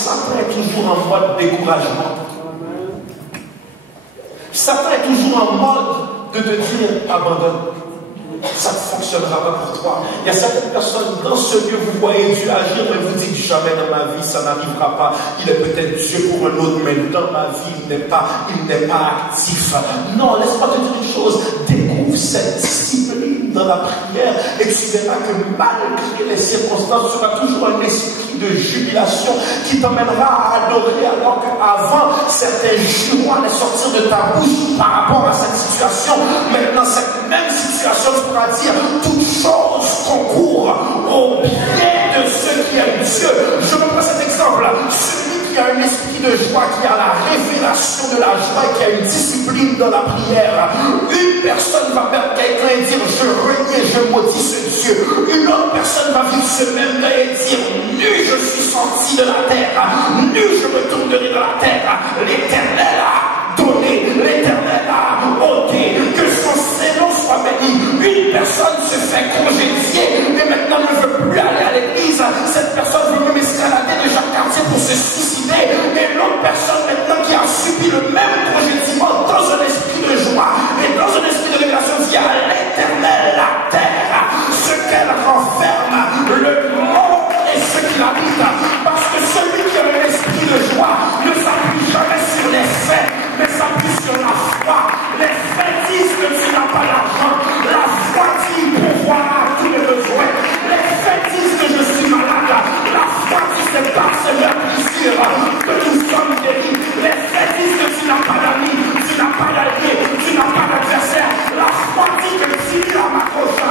Satan est toujours en mode découragement. Satan est toujours en mode de te dire abandonne. Ça ne fonctionnera pas pour toi. Il y a certaines personnes dans ce lieu, vous voyez Dieu agir, mais vous dites jamais dans ma vie, ça n'arrivera pas. Il est peut-être Dieu pour un autre, mais dans ma vie, il n'est pas actif. Non, laisse-moi te dire une chose. Découvre cette discipline dans la prière et tu verras que malgré les circonstances, tu auras toujours un esprit de jubilation qui t'emmènera à adorer alors qu'avant, certains jurons allaient sortir de ta bouche par rapport à cette situation. Maintenant, cette même situation, tu pourras dire toute chose concourt au bien de ceux qui aiment Dieu. Je reprends cet exemple. Celui qui a un esprit de joie, qui a la révélation de la joie et qui a une discipline dans la prière. Une personne va vers quelqu'un et dire je renie, je maudis ce Dieu. Une autre personne va vivre ce même temps et dire nu je suis sorti de la terre, nu je me tournerai de la terre. L'Éternel a donné, l'Éternel a ôté, que son nom soit béni. Une personne se fait congédier et maintenant ne veut plus aller à l'église. Cette personne veut même escalader de Jacques Cartier pour se suicider. Et l'autre personne maintenant qui a subi le même congédiement dans un esprit de joie et dans un esprit de révélation dit à l'Éternel la terre, ce qu'elle renferme, le monde et ce qui l'habite. Parce que celui qui a un esprit de joie ne s'appuie jamais sur les faits, mais s'appuie sur la foi. Les faits disent que tu n'as pas d'argent. La foi dit pourvoira à tous les besoins. Les faits disent que je suis malade. La foi dit c'est par ce même plaisir que nous sommes guéris. Les faits disent que tu n'as pas d'amis, tu n'as pas d'alliés, tu n'as pas d'adversaire. La foi dit que s'il y a ma gauche,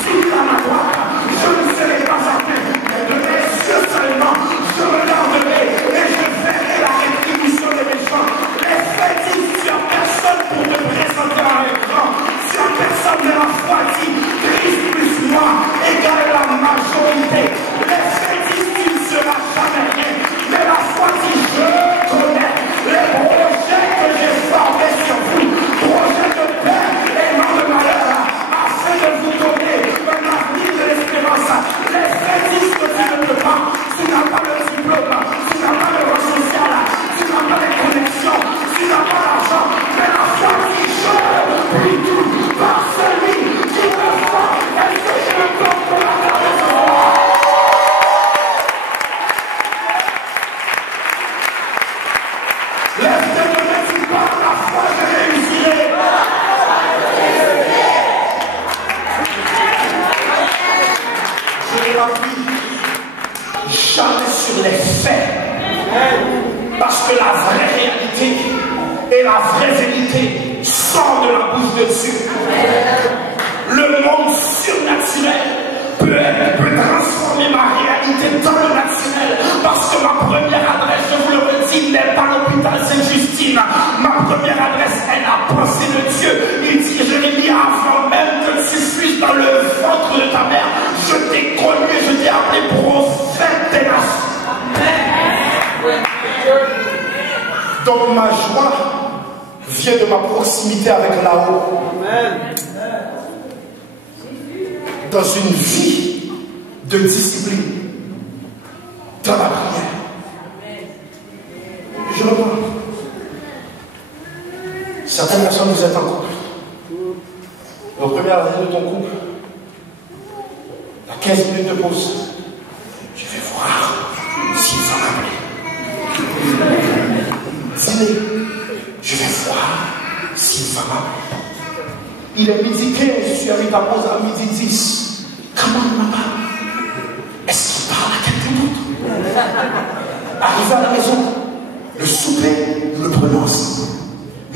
s'il y a ma droite, je ne serai pas atteint. Mais de mes yeux seulement, je regarderai et je verrai la rétribution des méchants. Les faits disent tu n'as personne pour te présenter à l'écran. Tu n'as personne, mais la foi dit Christ plus moi égale la majorité. Les faits disent tu ne seras jamais rien. Mais la foi dit je connais les projets que j'ai formés sur vous. Projets de paix et non de malheur, afin de vous donner un avenir de l'espérance. Les faits disent que tu ne peux pas. Tu n'as pas le diplôme, tu n'as pas le rang social, tu n'as pas les connexions, tu n'as pas l'argent. Mais la foi dit je puis tout par celui qui me fend. Est-ce que je me compte pour la raison? Lève-toi de main, tu parles, la foi, je réussirai. Je m'appuie jamais sur les faits. Parce que la vraie réalité et la vraie vérité sortent de la bouche de Dieu. Le monde surnaturel peut transformer ma réalité dans le naturel. Parce que ma première adresse, je vous le redis, n'est pas l'hôpital Sainte-Justine. Ma première adresse est la pensée de Dieu. Il dit, Jérémie, avant même que tu fuisses dans le ventre de ta mère, je t'ai connu et je t'ai appelé prophète des nations. Donc ma joie vient de ma proximité avec là-haut. Dans une vie de discipline, dans la prière. Je reprends. Certaines personnes, vous êtes en couple. La première année de ton couple, il y a 15 minutes de pause. Je vais voir s'ils sont appelés. Dîner, je vais voir s'il va m'appeler. Il est midi 15, je suis avec ta pause à midi 10. Comment maman? Est-ce qu'il parle à quelqu'un d'autre? Arrivé à la maison, le souper, il le prononce.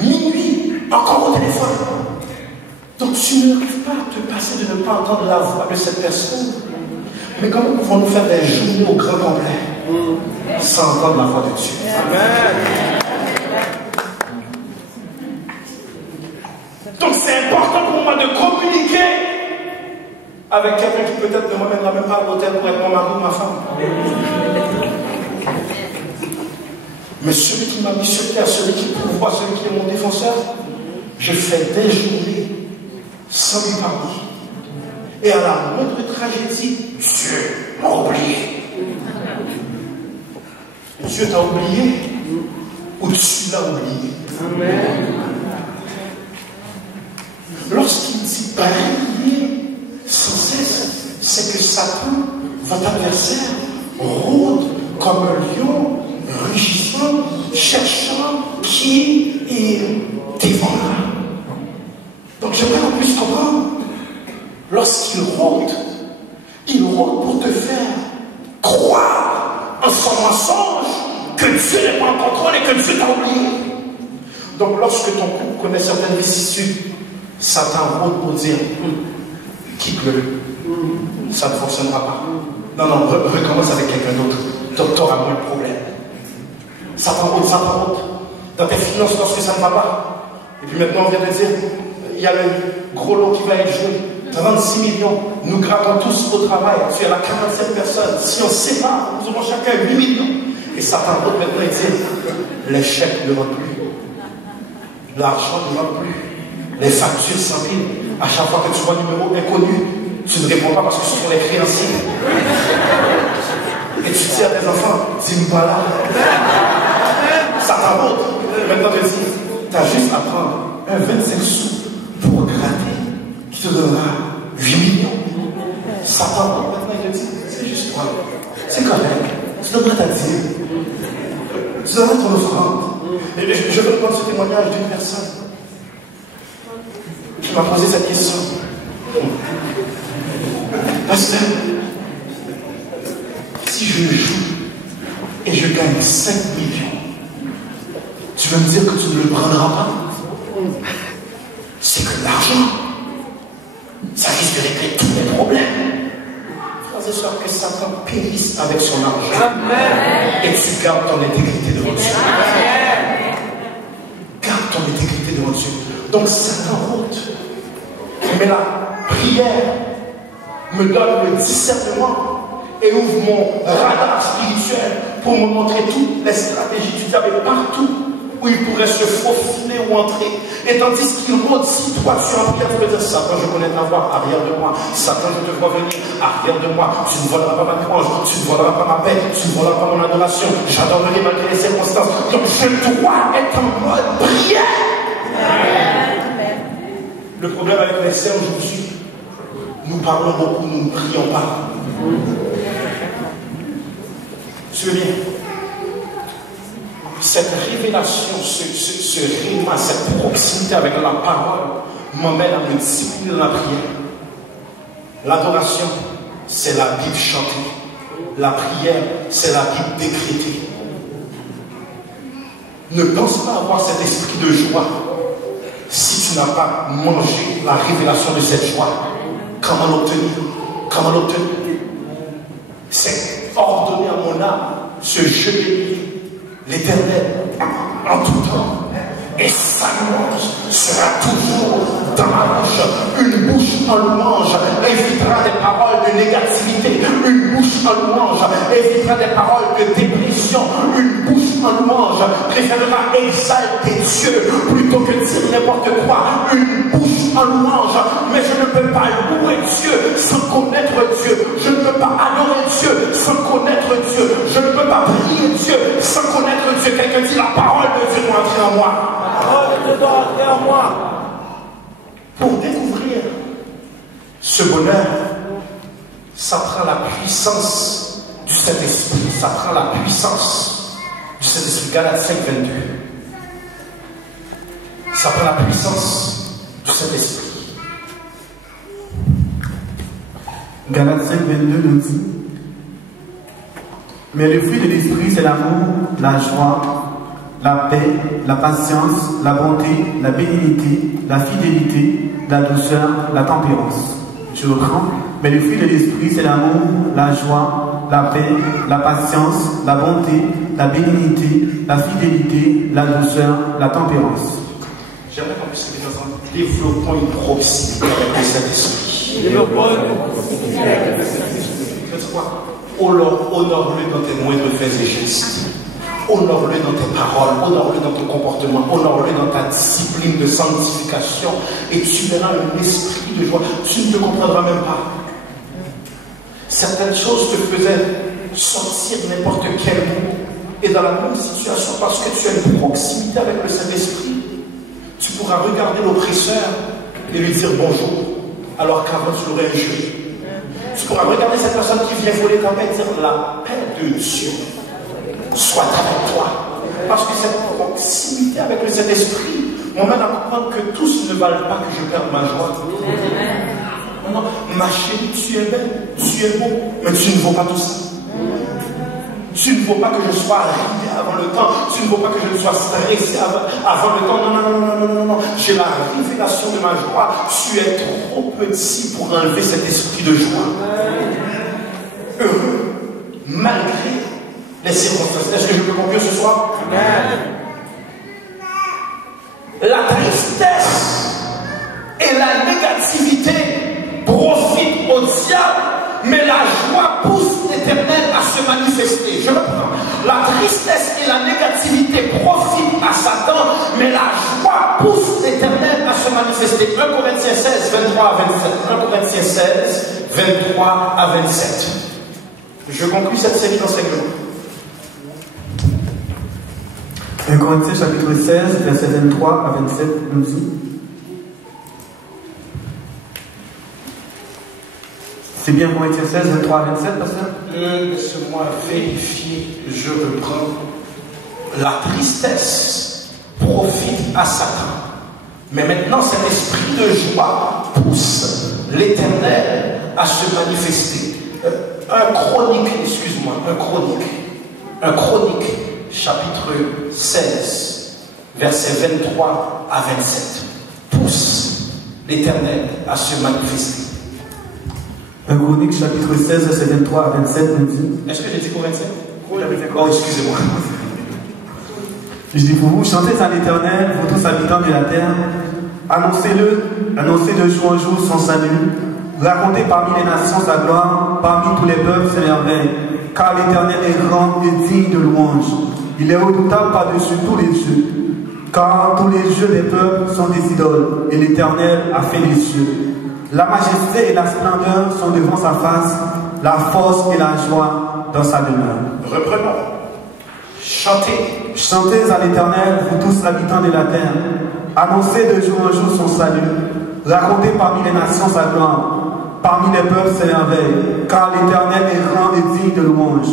Minuit, encore au téléphone. Donc tu n'arrives pas à te passer de ne pas entendre la voix de cette personne. Mais comment pouvons-nous faire des journées au grand complet sans entendre la voix de Dieu? Amen. Donc c'est important pour moi de communiquer avec quelqu'un qui peut-être ne m'amènera même pas à l'hôtel pour être mon mari ou ma femme. Mais celui qui m'a mis sur terre, celui qui pourvoit, celui qui est mon défenseur, je fais des journées sans lui parler. Et à la moindre tragédie, Dieu m'a oublié. Dieu t'a oublié ou tu l'as oublié. Amen. Lorsqu'il dit prier sans cesse, c'est que Satan, votre adversaire, rôde comme un lion, rugissant, cherchant qui dévorera. Donc j'aimerais qu'on puisse comprendre, lorsqu'il rôde pour te faire croire en son mensonge que Dieu n'est pas en contrôle et que Dieu t'a oublié. Donc lorsque ton couple connaît certaines vicissitudes, Satan rôde pour dire quitte-le. Ça ne fonctionnera pas. Non, recommence avec quelqu'un d'autre. Tu auras moins de problèmes. Satan rôde. Dans tes finances, lorsque ça ne va pas. Et puis maintenant, on vient de dire il y a le gros lot qui va être joué. 36 millions. Nous grattons tous au travail. Tu es là 47 personnes. Si on sépare, nous aurons chacun 8 millions. Et Satan rôde maintenant et dit les chèques ne rentrent plus. L'argent ne rentre plus. Les factures s'empilent. À chaque fois que tu vois un numéro inconnu, tu ne réponds pas parce que ce sont les créanciers. Et tu dis à tes enfants, dis-moi pas là. Ça t'embête. Maintenant, tu dis, tu as juste à prendre un 25 sous pour gratter, qui te donnera 8 millions. Ça t'embête. Maintenant, il te dit, c'est juste toi. C'est correct. Tu donneras ta dîme. Tu donneras ton offrande. Et je veux prendre ce témoignage d'une personne qui m'a posé cette question. Pasteur, si je joue et je gagne 5 millions, tu vas me dire que tu ne le prendras pas? C'est que l'argent, ça risque de régler tous les problèmes. Frères et sœurs, que Satan périsse avec son argent. Amen. Et tu gardes ton intégrité devant Dieu. Amen. Garde ton intégrité devant Dieu. Donc Satan rôde. Mais la prière me donne le discernement et ouvre mon radar spirituel pour me montrer toutes les stratégies du diable partout où il pourrait se faufiler ou entrer. Et tandis qu'il rôde, si toi tu en prière, tu peux dire Satan, je connais ta voix, arrière de moi. Satan, je te vois venir, arrière de moi. Tu ne voleras pas ma louange, tu ne voleras pas ma paix, tu ne voleras pas mon adoration. J'adorerai malgré les circonstances. Donc je dois être en mode prière. Le problème avec les saints aujourd'hui, nous parlons beaucoup, nous ne prions pas. Tu veux bien? Cette révélation, ce rima, cette proximité avec la parole m'emmène à me discipliner dans la prière. L'adoration, c'est la Bible chantée. La prière, c'est la Bible décrétée. Ne pense pas avoir cet esprit de joie si tu n'as pas mangé la révélation de cette joie. Comment l'obtenir? Comment l'obtenir? C'est ordonner à mon âme ce je bénis l'Éternel en tout temps. Et sa louange sera toujours dans ma bouche. Une bouche en louange évitera des paroles de négativité. Une bouche en louange évitera des paroles de dépression. Une bouche en louange préférera exalter Dieu plutôt que dire n'importe quoi. Une bouche en louange, mais je ne peux pas louer Dieu sans connaître Dieu. Je ne peux pas adorer Dieu sans connaître Dieu. Je ne peux pas prier Dieu sans connaître Dieu. Quelqu'un dit la parole de Dieu doit entrer en moi. Pour découvrir ce bonheur, ça prend la puissance du Saint-Esprit. Ça prend la puissance du Saint-Esprit. Galates 5, 22. Ça prend la puissance du Saint-Esprit. Galates 5, 22 nous dit: mais le fruit de l'esprit, c'est l'amour, la joie, la paix, la patience, la bonté, la bénignité, la fidélité, la douceur, la tempérance. Je reprends. Mais le fruit de l'esprit, c'est l'amour, la joie, la paix, la patience, la bonté, la bénignité, la fidélité, la douceur, la tempérance. J'aimerais qu'on puisse dire ensemble, développons une proximité avec le Saint-Esprit. Développons une proximité avec le Saint-Esprit. Faites quoi? Honore-le dans tes moindres faits et gestes. Honore-le dans tes paroles, honore-le dans ton comportement, honore-le dans ta discipline de sanctification, et tu verras un esprit de joie. Tu ne te comprendras même pas. Certaines choses te faisaient sortir n'importe quel mot. Et dans la même situation, parce que tu as une proximité avec le Saint-Esprit, tu pourras regarder l'oppresseur et lui dire bonjour, alors qu'avant tu l'aurais jugé. Tu pourras regarder cette personne qui vient voler ta paix et dire la paix de Dieu soit avec toi. Parce que cette proximité avec le Saint-Esprit m'emmène à comprendre que tous ne valent pas que je perde ma joie. Non, non, ma chérie, tu es belle, tu es beau, mais tu ne vaux pas tout ça. Tu ne vaux pas que je sois arrivé avant le temps. Tu ne vaux pas que je ne sois stressé avant le temps. Non, non, non, non, non, non, non. J'ai la révélation de ma joie. Tu es trop petit pour enlever cet esprit de joie. Heureux, malgré les circonstances. Est-ce que je peux conclure ce soir? La tristesse et la négativité profitent au diable, mais la joie pousse l'Éternel à se manifester. Je reprends. La tristesse et la négativité profitent à Satan, mais la joie pousse l'Éternel à se manifester. 1 Corinthiens 16, 23 à 27. 1 Corinthiens 16, 23 à 27. Je conclue cette série d'enseignements. 1 Corinthiens chapitre 16, verset 23 à 27 nous dit: c'est bien Corinthiens 16, 23 à 27, pasteur? Laisse-moi vérifier, je reprends. La tristesse profite à Satan. Mais maintenant, cet esprit de joie pousse l'Éternel à se manifester. Un chronique, chapitre 16, verset 23 à 27, pousse l'Éternel à se manifester. 1 Chronique, chapitre 16, verset 23 à 27 nous dit... Est-ce que j'ai dit Corinthiens? Oh, excusez-moi. Je dis pour vous, chantez à l'Éternel, vous tous habitants de la terre, annoncez de jour en jour son salut, racontez parmi les nations sa gloire, parmi tous les peuples ses merveilles, car l'Éternel est grand et digne de louange. Il est redoutable par-dessus tous les dieux, car tous les dieux des peuples sont des idoles, et l'Éternel a fait les cieux. La majesté et la splendeur sont devant sa face, la force et la joie dans sa demeure. Reprenons. Chantez. Chantez à l'Éternel, vous tous habitants de la terre. Annoncez de jour en jour son salut. Racontez parmi les nations sa gloire, parmi les peuples ses merveilles, car l'Éternel est grand et digne de louange.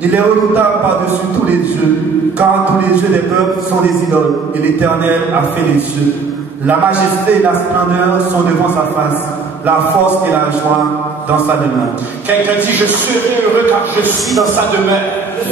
Il est redoutable par-dessus tous les dieux, car tous les dieux des peuples sont des idoles, et l'Éternel a fait les cieux. La majesté et la splendeur sont devant sa face, la force et la joie dans sa demeure. Quelqu'un dit: je serai heureux car je suis dans sa demeure. Je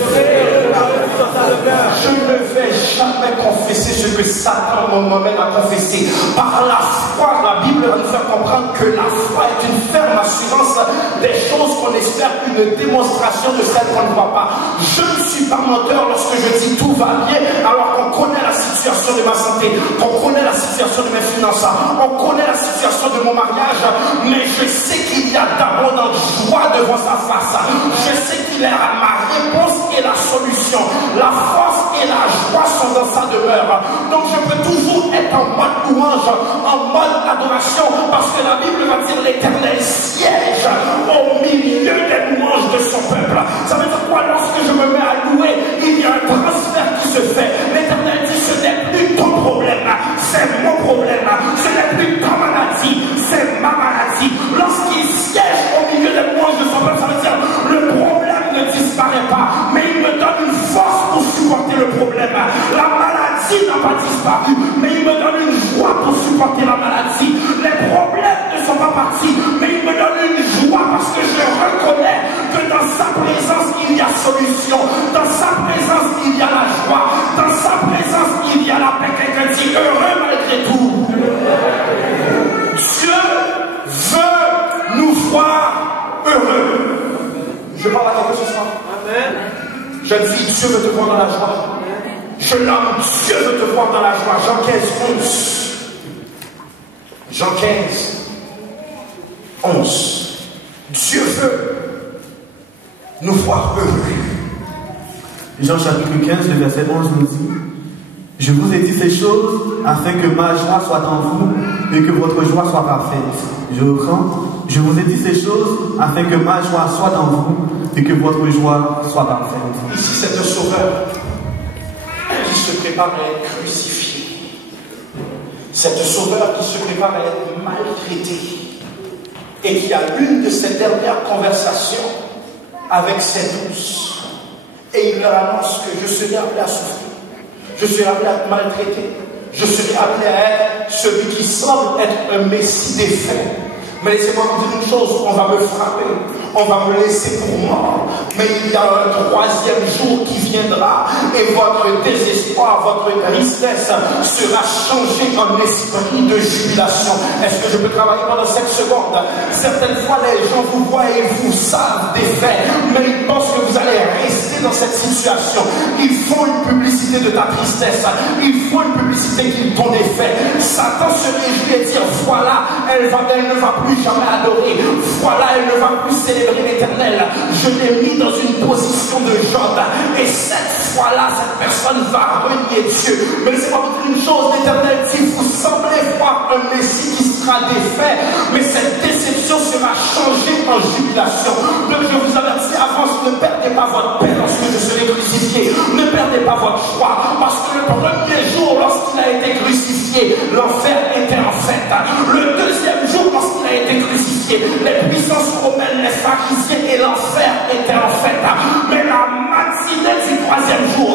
ne vais jamais confesser ce que Satan m'emmène à confesser. Par la foi, la Bible va nous faire comprendre que la foi est une ferme assurance des choses qu'on espère, une démonstration de celles qu'on ne voit pas. Je ne suis pas menteur lorsque je dis tout va bien, alors qu'on connaît la situation de ma santé, qu'on connaît la situation de mes finances, on connaît la situation de mon mariage, mais je sais qu'il y a d'abondante joie devant sa face. Je sais qu'il est ma réponse et la solution. La force et la joie sont dans sa demeure. Donc je peux toujours être en mode louange, en mode adoration, parce que la Bible va dire: l'Éternel siège au milieu des louanges de son peuple. Ça veut dire quoi? Lorsque je me mets à louer, il y a un transfert qui se fait. L'Éternel dit: ce n'est plus ton problème, c'est mon problème. Ce n'est plus ta maladie, c'est ma maladie. Lorsqu'il siège au milieu des louanges de son peuple, ça veut dire le problème ne disparaît pas, mais il me donne une force pour supporter le problème. La maladie n'a pas disparu, mais il me donne une joie pour supporter la maladie. Les problèmes ne sont pas partis, mais il me donne une joie parce que je reconnais que dans sa présence il y a solution, dans sa présence il y a la joie, dans sa présence il y a la paix. Quelqu'un dit: heureux malgré tout. Dieu veut nous voir heureux. Je parle à quelqu'un ce soir. Amen. Je dis: Dieu veut te voir dans la joie. Je nomme: Dieu veut te voir dans la joie. Jean 15, 11. Jean 15, 11. Dieu veut nous voir heureux. Jean chapitre 15, le verset 11 nous dit: je vous ai dit ces choses afin que ma joie soit en vous et que votre joie soit parfaite. Je reprends: je vous ai dit ces choses afin que ma joie soit en vous et que votre joie soit parfaite. Ici, c'est un sauveur. se prépare à être crucifié. Cet sauveur qui se prépare à être maltraité et qui a une de ses dernières conversations avec ses douze. Et il leur annonce que je serai appelé à souffrir, je serai appelé à être maltraité, je serai appelé à être celui qui semble être un messie des faits. Mais laissez-moi vous dire une chose, on va me frapper, on va me laisser pour mort, mais il y a un troisième jour qui viendra et votre désespoir, votre tristesse sera changé en esprit de jubilation. Est-ce que je peux travailler pendant 7 secondes? Certaines fois les gens vous voient et vous savent des faits, mais ils pensent que vous allez rester dans cette situation. Ils font une publicité de ta tristesse, ils font une publicité qu'ils t'ont des faits. Satan se réjouit et dit voilà, elle ne va plus jamais adorer, voilà, elle ne va plus célébrer l'Éternel. Je l'ai mis dans une position de Job et cette fois-là, cette personne va renier Dieu. Mais laissez-moi vous dire une chose, l'Éternel dit vous semblez voir un Messie qui sera défait, mais cette déception sera changée en jubilation. Donc je vous avertis avance, ne perdez pas votre paix lorsque je serai crucifié, ne perdez pas votre joie, parce que le premier jour lorsqu'il a été crucifié, l'enfer était en fête. Le deuxième jour lorsqu'il a été crucifié, les puissances romaines, les pharisiens et l'enfer étaient en fête. Mais la matinée du troisième jour,